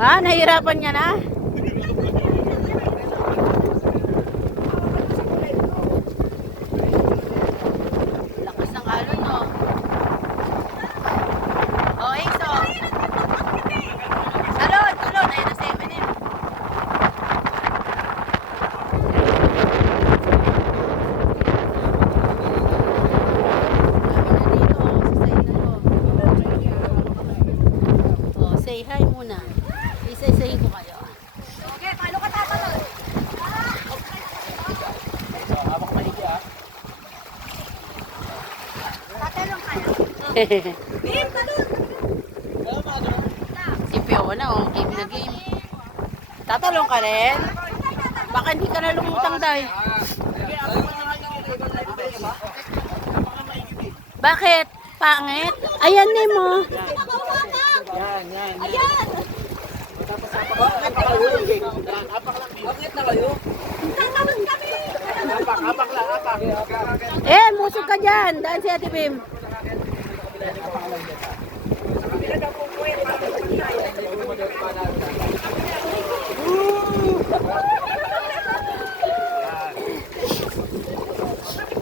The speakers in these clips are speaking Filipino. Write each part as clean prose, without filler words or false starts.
Ha? Nahihirapan niya na? Lakas ng alon, no? Oh, Ace, oh. Talon, talon. Ayun na si Eminem. Oh, say hi muna. Isa-isahin ko kayo. Okay, paano ka tatalon? Habang maligi ah. Tatalon ka na. Bim, talon! Si Fiona, oh, game na game. Tatalong ka rin? Baka hindi ka na lumutang dahil. Bakit? Pangit? Ayan, Nemo. Yan, yan. Ayan! Bakit na kayo? Tatalon kami! Apak lang, apak. Eh, musog ka dyan. Daan si Ate Bim.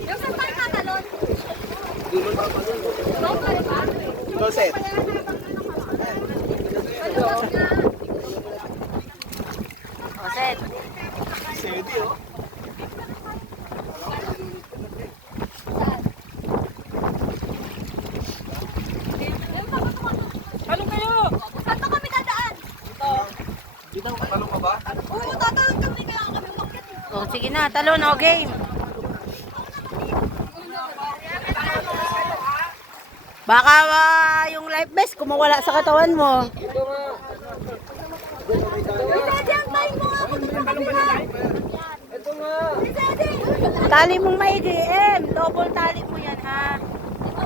Yung saan tayo tatalon? Closet. O, set. Sedi oh. Talon kayo! Saan ba kami dadaan? Dito, talong ka ba? Oo, tatalon kami kaya kami umakyat. O, sige na. Talon, o, game. Baka yung life vest kumawala sa katawan mo. Daddy, antayin mo ako dito kami ha! Ito nga. Tali mong maigi, double tali mo yan, ha?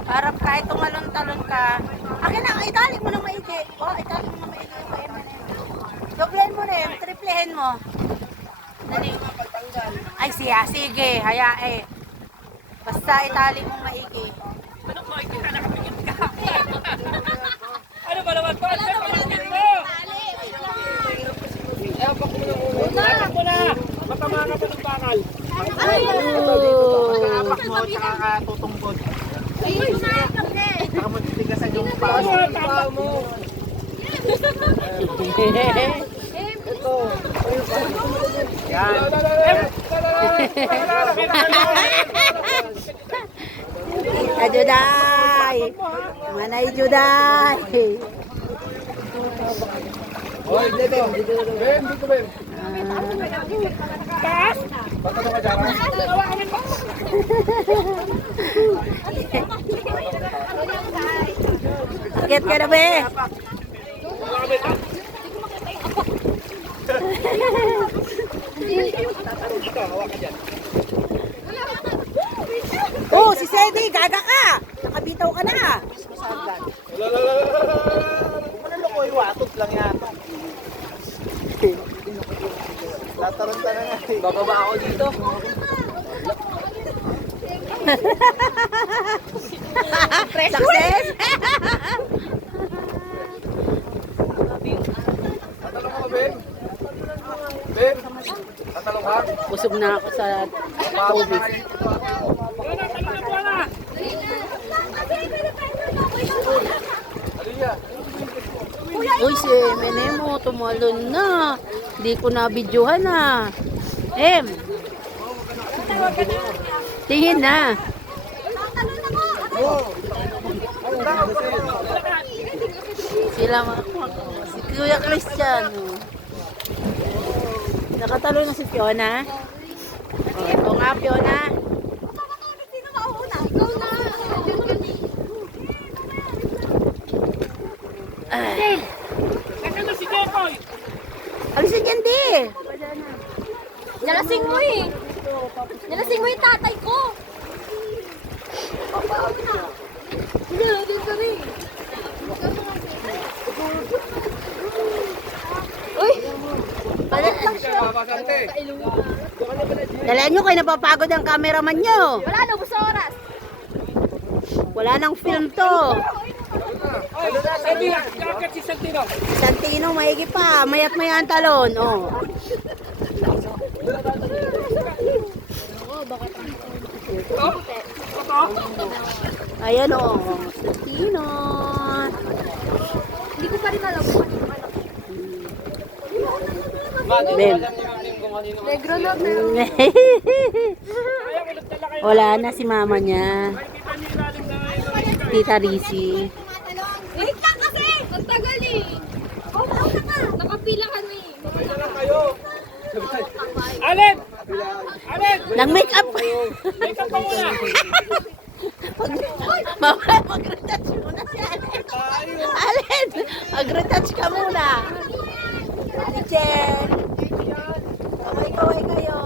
Para kahit tumalon-talon ka. Akin na, itali mo ng maigi. O, itali mo ng maigi. Doblehin mo rin, triplehin mo. Dali. Ay, siya, sige, hayae. Basta itali mong maigi. Ano ba naman pa? Wala naman ang tali. Apak mo na muna. Apak mo na. Matama ka pa ng bakal. Apak mo, tsaka tutumbod. Ayun na kami. Saka mo titigasan yung paa mo. Ito. Yan. Ajuday! Manay Juday! Hoy, dito. Ben, dito Ben. Taas. Bata na ka dyan. Akit ka na, be! Oh, si Sedi, gaga ka! Nakabitaw ka na! Ano na ko iwatot lang yata. Tataranta na nga. Bababa ako dito. Success! Tatalong ka, Ben? Ben? Tatalong ka? Busog na ako sa tubig. Aliyah. Uy, si Menemo, tumalon na. Hindi ko na videohan na. Tingin na. Sila si Kuya Cristiano. Nakatalo na si Fiona. Oh, ito nga, Fiona. Sino mauna? Ikaw na. Alisin yan, di. Nalasing mo eh. Nalasing mo yung tatay ko. Hindi, din ka rin. Uy! Palit lang siya. Dalaan nyo kayo, napapagod ang cameraman nyo. Wala na, basta oras. Wala nang film to. Kakit si Santino. Santino, maigi pa. Mayat maya ang talon. Oh. Ayan oh. Santino. Hindi ko pa rin alam kung ano. Bem. Negro na, pero... Wala na si mama niya. Tita Rizzy. Wait lang kasi! Ang tagal eh! Oh, mauna ka! Nakapila ka na eh. Alin! Alin! Nag-makeup. Makeup pa muna! Mama, mag-retouch muna si Allen. Allen, mag-retouch ka muna. Chen. Kaway-kaway kayo.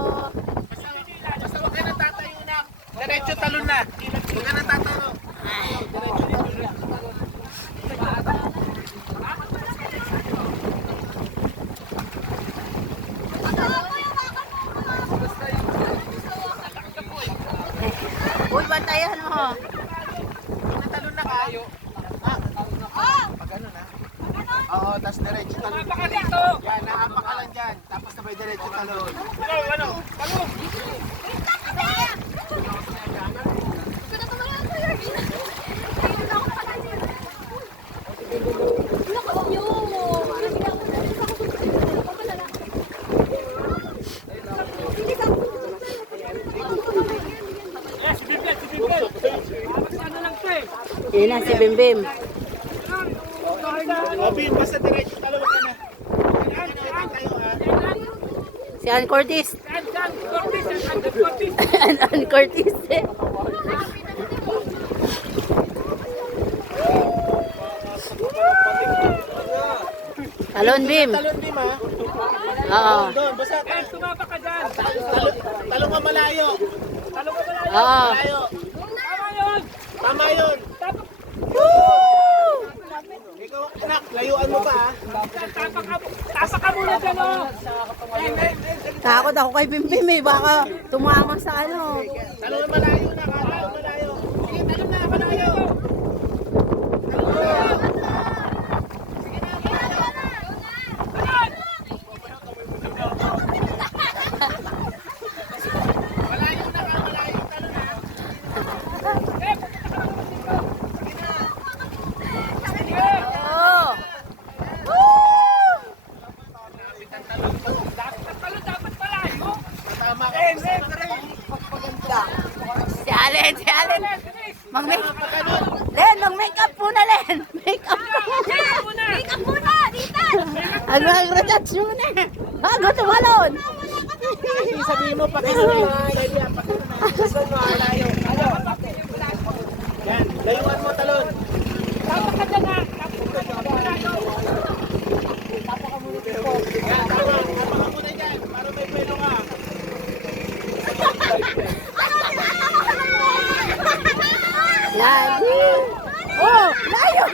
Basta huwag ka na tatayo na. Diretso talon na. Huwag ka na tatayo. Uy, bantayan mo. Talon na kayo. Pag ano na? Oo, tas diretso talon. Baka dito. Yan, naapak ka lang dyan. Tapos sabay diretso talon. Ano? Talon! Yan na si Bim Bim. Obin, basta diretso talon ka na. Si Ann Curtis. Ann Curtis. Talon Bim. Talon din ha. Oo. Doon, basta tumapa ka dyan. Talon ka malayo. Talon ka malayo. Oo. Malayo. Tama yun. Tama yun. Ikaw, anak, layuan mo pa ha. Tapak ka muna dyan o. Takot ako kay Bim Bim eh. Baka tumama sa ano. Talon na malayo na. Talon malayo. Sige, talon na malayo. Oo. Tama ka. Si Allen, si Allen. Len, mag-makeup muna, Len. Makeup ka muna. Makeup muna! Dita! Mag-retouch muna. Bago tumalon. Sabihin mo, pakinunin. Gusto mo, malayo. Yan, layuan mo talon. Tama ka dyan ha. Tama ka muna dito. Yan, tama. Tama ka muna dyan. Para may pelo ka. Lagi. Oh, layo.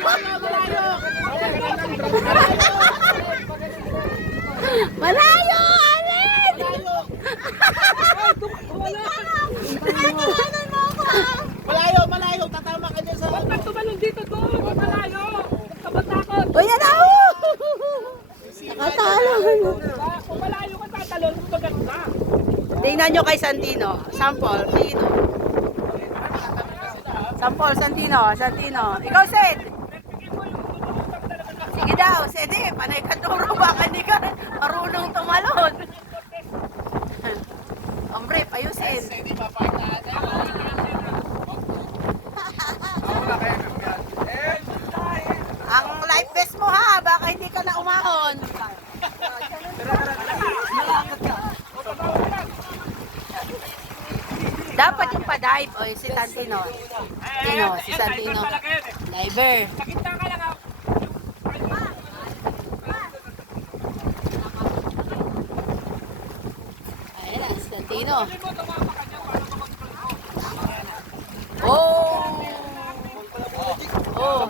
Malayo, Allen. Malayo, malayo. Tatama ka dyan sa... Huwag kang tumalon dito doon. Malayo. Huwag ka matakot. O, yan ako. Nakatalo. Kung malayo ka tatalon, tumagal ka. Tingnan nyo kay Santino. Sample, dito. Sample, Santino. Santino. Ikaw, Sed. Sige daw, Sed eh. Panay ka turo. Baka hindi ka marunong tumalon. Hombre, payusin. Ang life vest mo ha. Baka hindi ka na umahon. Dapat yung pa-dive. O, si Santino. Sino? Si Santino. Diver. Pakita ka lang ako. Ayan na, si Santino. Oh! Oh!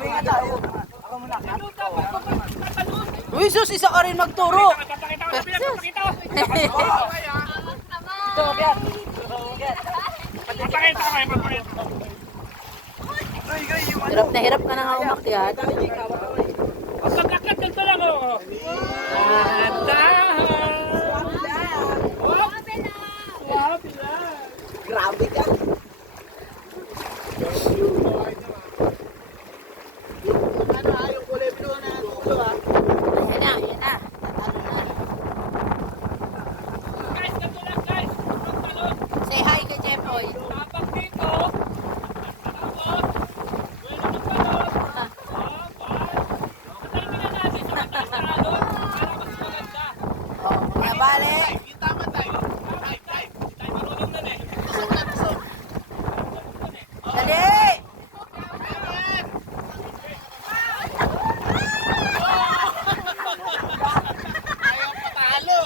Uy, sus! Isa ka rin magturo! Pakita ko. Pakita ko. Papakita ko kayo. Papakita ko. Hirap na hirap ka na nga umakyat. Ang pagkakat, ganito lang, oh. Dahan-dahan. Swabe lang. Grabe ka. Ano yung kulay blue na tulo ah? Ayan na, ayan na. Tatalo na. Guys, ganito lang, guys. Talon. Say hi kay Jeffoy. Tapak dito. Tapos, pwede ng talon. Patayin na natin sa mataas na talon para mas maganda. Oh, kaya bale. Yung tama tayo. Tayo marunong na eh. Dali!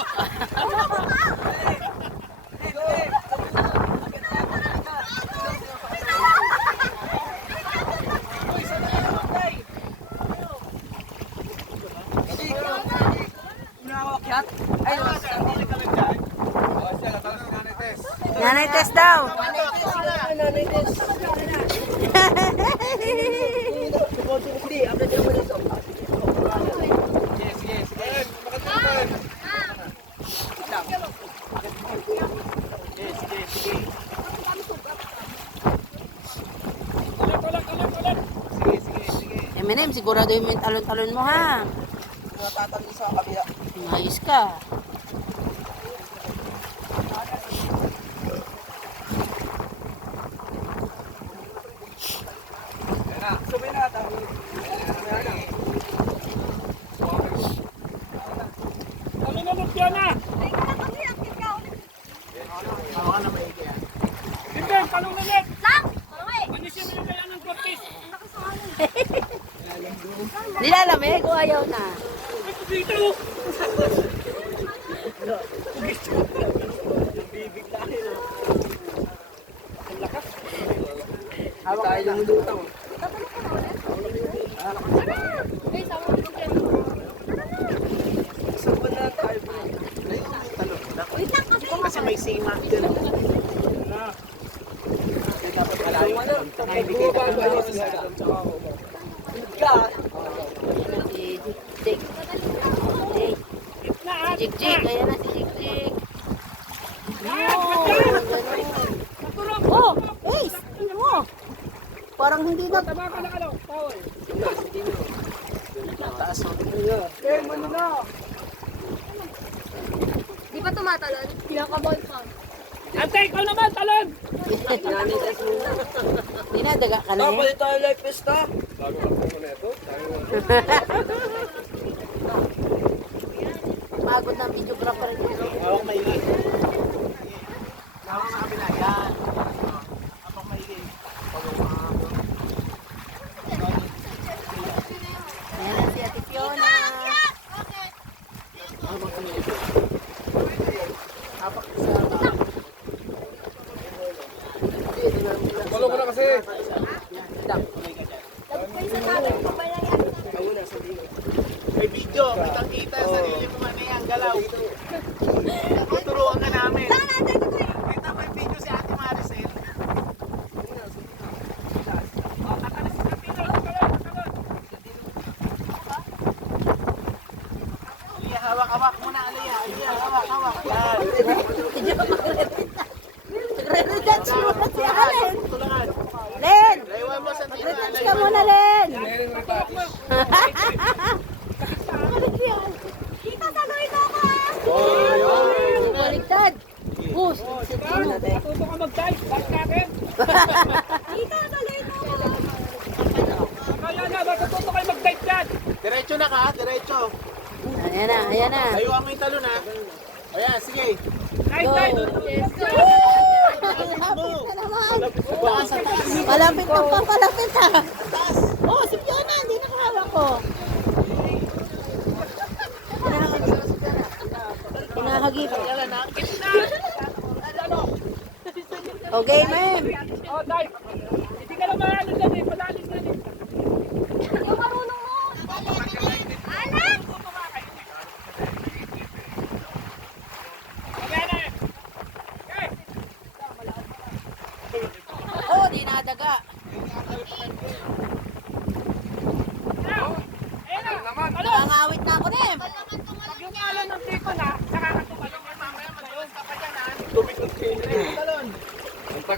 Ayaw patalo. Nanay test daw. Eminem, sigurado yung talon-talon mo ha. Natatanggi sa kabila. Ayos ka. Sabi na ata. Ano na nung Fiona? Hawa na maigi yan. Hindi, talong na net. Lang! Manisin mo yung kaya ng Cortez. Nilalamig o ayaw na? Ito dito. Hawak tayo lumulutang. Guys, ako na Sabi na tayo. Wait lang kasi. Kasi may sima dun. Dapat malayo ka doon. Ay, hindi kita Si Jig. Ayan na si Jig. Oh, Ace! Ano mo? Parang hindi na. Tama ka na kalaw. Tawal. Taas o. Di ba tumatalon? Pinaka-ball pa. Ante, ikaw naman, talon. Dinadaga ka na eh. tayo live pesta. Pagod na videographer dito. Hawak maigi. Hawak na kabila. Yan. Hawak maigi. Ayan na si Ate Fiona. Follow ko na kasi. May video, kitang-kita sa sarili mo ano yan, galaw. Tuturuan ka namin. Kita mo yung video si Ate Maricel. Aliyah, hawak-hawak muna, Aliyah. Aliyah, hawak-hawak. Yan. Nagre-retouch muna si Allen. Tulangan. Len! Layuan mo sa tina, Retouch ka muna, Len. Kita, taluin mo ako! Baliktad. Boost. Matuto ka mag-dive. Back natin. Kita, taluin mo ako! Kaya na, matututo kayo mag-dive dyan. Diretso na ka, diretso. Ayan na, ayan na. Layuan mo yung talon ha. O yan, sige. Dive, Go. dive. Baka sa taas. Malapit na pa, malapit na. Oh, si Fiona, hindi nakahawak ko. Hinahagip. Okay, ma'am. Oh, dive. Hindi ka naman ano dyan eh. Palalim na eh. Yung marunong mo! Anak! Ayan na eh. Okay. Oh, dinadaga.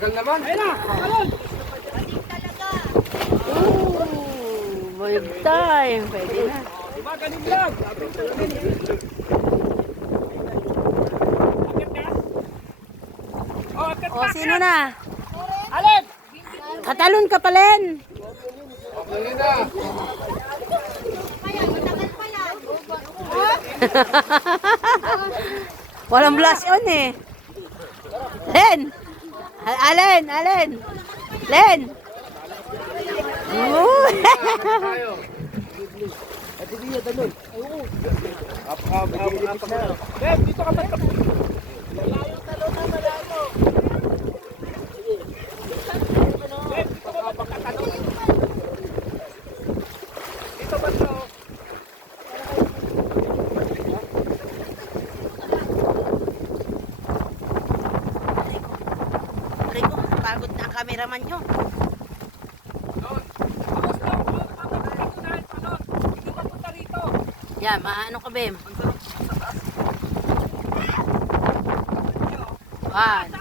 tagal naman. Ayun na, talon. Wave time. Pwede na. Diba, ganun lang. Akit ka? Oh, akit O, ka. sino na? Alin? Tatalon ka pa, Len. Okay na. Walang blush on eh. Len! Alen! Alen! Len! Ooh. Tayo. Ben, dito ka ba? Ben, dito ka ba pagkatalon? Dito ba ito? Rico, pagod na ang cameraman nyo. Doon. Tapos doon, papagkatunan, talon. Dito ka punta rito. Yan, maano ka, Bem? 1,